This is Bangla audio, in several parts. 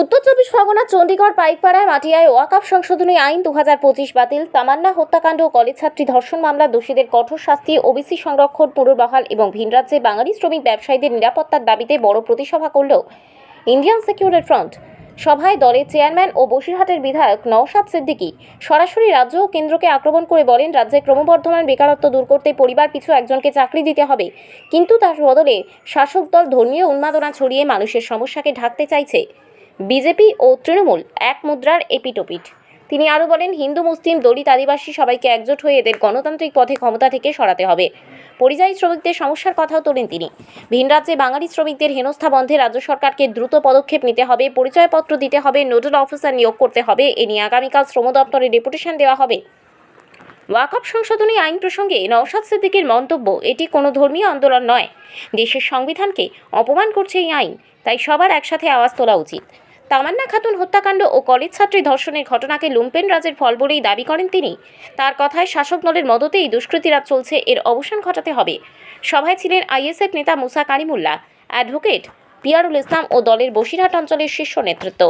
উত্তর চব্বিশ পরগনা, চণ্ডীগড় পাইকপাড়ায় মাটিয়ায় ওয়াকাফ সংশোধনী আইন দু হাজার পঁচিশ বাতিল। তামান্না হত্যাকাণ্ড ও কলেজ ছাত্রী ধর্ষণ মামলা, দোষীদের কঠোর শাস্তি, ওবিসি সংরক্ষণ, পুনর্বহাল এবং ভিনরাজ্যে বাঙালি শ্রমিক ব্যবসায়ীদের নিরাপত্তার দাবিতে বড় প্রতিসভা করল ইন্ডিয়ান সেকিউরিটি ফ্রন্ট সভায় দলের চেয়ারম্যান ও বসিরহাটের বিধায়ক নওশাদ সিদ্দিকী সরাসরি রাজ্য ও কেন্দ্রকে আক্রমণ করে বলেন, রাজ্যে ক্রমবর্ধমান বেকারত্ব দূর করতে পরিবার পিছু একজনকে চাকরি দিতে হবে। কিন্তু তার বদলে শাসক দল ধর্মীয় উন্মাদনা ছড়িয়ে মানুষের সমস্যাকে ঢাকতে চাইছে। বিজেপি ও তৃণমূল এক মুদ্রার এপিটোপিট। তিনি আরও বলেন, হিন্দু, মুসলিম, দলিত, আদিবাসী সবাইকে একজোট হয়ে এদের গণতান্ত্রিক পথে ক্ষমতা থেকে সরাতে হবে। পরিযায়ী শ্রমিকদের সমস্যার কথাও তোলেন তিনি। ভিন রাজ্যে বাঙালি শ্রমিকদের হেনস্থা বন্ধে রাজ্য সরকারকে দ্রুত পদক্ষেপ নিতে হবে, পরিচয়পত্র দিতে হবে, নোডাল অফিসার নিয়োগ করতে হবে, এ নিয়ে আগামীকাল শ্রম দপ্তরে ডেপুটেশন দেওয়া হবে। ওয়াকফ সংশোধনী আইন প্রসঙ্গে নওশাদ সিদ্দিকের মন্তব্য, এটি কোনো ধর্মীয় আন্দোলন নয়। দেশের সংবিধানকে অপমান করছে এই আইন, তাই সবার একসাথে আওয়াজ তোলা উচিত। তামান্না খাতুন হত্যাকাণ্ড ও কলেজ ছাত্রী ধর্ষণের ঘটনাকে লুম্পেন রাজের ফল বলেই দাবি করেন তিনি। তার কথায় শাসক দলের মদতেই দুষ্কৃতীরাজ চলছে, এর অবসান ঘটাতে হবে। সভায় ছিলেন আইএসএফ নেতা মুসা কারিমুল্লাহ, অ্যাডভোকেট পিয়ারুল ইসলাম ও দলের বসিরহাট অঞ্চলের শীর্ষ নেতৃত্ব।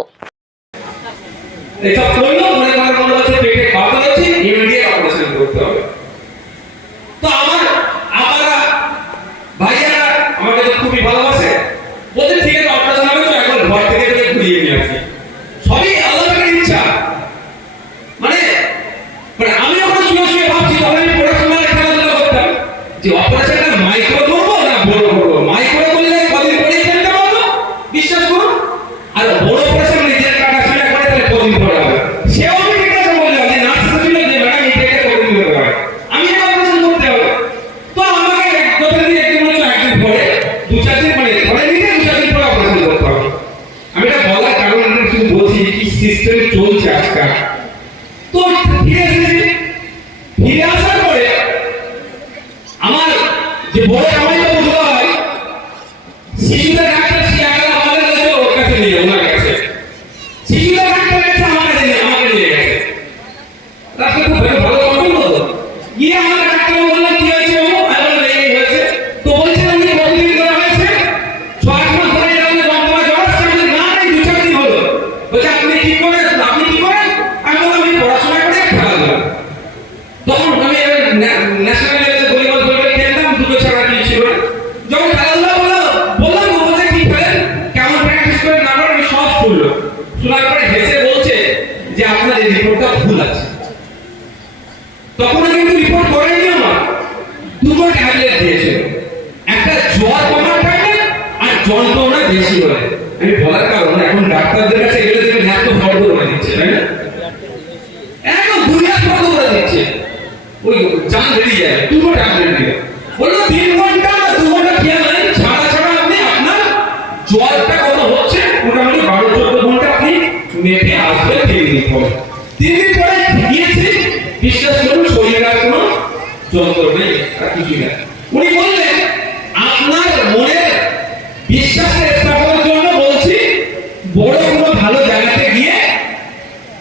পেটে অপারেশন করতে হবে তো আমার আপনারা ভাইয়ারা আমাকে তো খুবই ভালোবাসে বলছে ঠিক আছে অপারেশন হবে তো এখন ঘর থেকে থেকে আসি সবই আল্লাহ পাকের ইচ্ছা। মানে মানে আমি যখন শুয়ে শুয়ে ভাবছি, তখন আমি পড়াশোনা খেলাধুলা করতাম। যে অপারেশনটা মাইক্রো করব না বড় করব মাইক্রো করলে কদিন পরেই ফেলতে পারব বিশ্বাস করুন। আর বড় অপারেশন নিজের কাটা ছিঁড়া করে তাহলে কদিন পরে হবে। সেও ঠিক আছে বললাম যে নার্স ছিল যে ম্যাডাম এটাকে কদিন পরে হবে? আমি এটা অপারেশন করতে হবে। তো আমাকে কথা দিয়ে একদিন হচ্ছে একদিন পরে দু চার দিন মানে ধরে নিতে দু চার দিন পরে অপারেশন করতে হবে আমি এটা বলার কারণ আমি শুধু বলছি কি সিস্টেম চলছে আজকাল। তো ফিরে এসেছি। ফিরে আসার পরে আমার যে বড় জামাই বাবু হয় শিশুদের তখন আমি ন্যাশনাল লেভেলে ভলিবল ভলিবল খেলতাম, দুটো ছাড়া কিছু ছিল যখন খেলাধুলা বলল বললাম ও কি খেলেন? কেমন প্র্যাকটিস করেন? না আমি সব শুনলো শোনার পরে হেসে বলছে যে, আপনার এই রিপোর্টটা ভুল আছে। তখন আমি কিন্তু রিপোর্ট করেনি আমার। দুটো ট্যাবলেট দিয়েছে। একটা জ্বর কমার ট্যাবলেট আর যন্ত্রণা বেশি করে আমি বলার কারণ এখন ডাক্তারদের কাছে এগুলো দেখবেন এত ফর্দ করে দিচ্ছে তাই না একদম দুনিয়া ফর্দ করে দিচ্ছে ওই জান বেরিয়ে যায় দুটো ট্যাবলেট দিয়ে বলল, তিন ঘণ্টা দু ঘণ্টা খেয়ে নেন ছাড়া ছাড়া আপনি আপনার জ্বরটা কত হচ্ছে? মোটামুটি বারো, চোদ্দ ঘণ্টা আপনি মেপে আসবে, তিন দিন পরে। তিন দিন পরে গিয়েছি, বিশ্বাস করুন শরীরে আর নেই নেই। উনি বললেন, আপনার মনের বিশ্বাসকে স্থাপনের জন্য বলছি, বড় ভালো জায়গাতে গিয়ে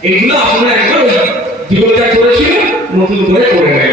এগুলো আপনার একবার যেগুলো করেছিল, নতুন করে করে নেবে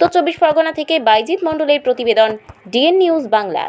উত্তর চব্বিশ পরগনা থেকে বাইজিৎ মণ্ডলের প্রতিবেদন ডিএন নিউজ বাংলা।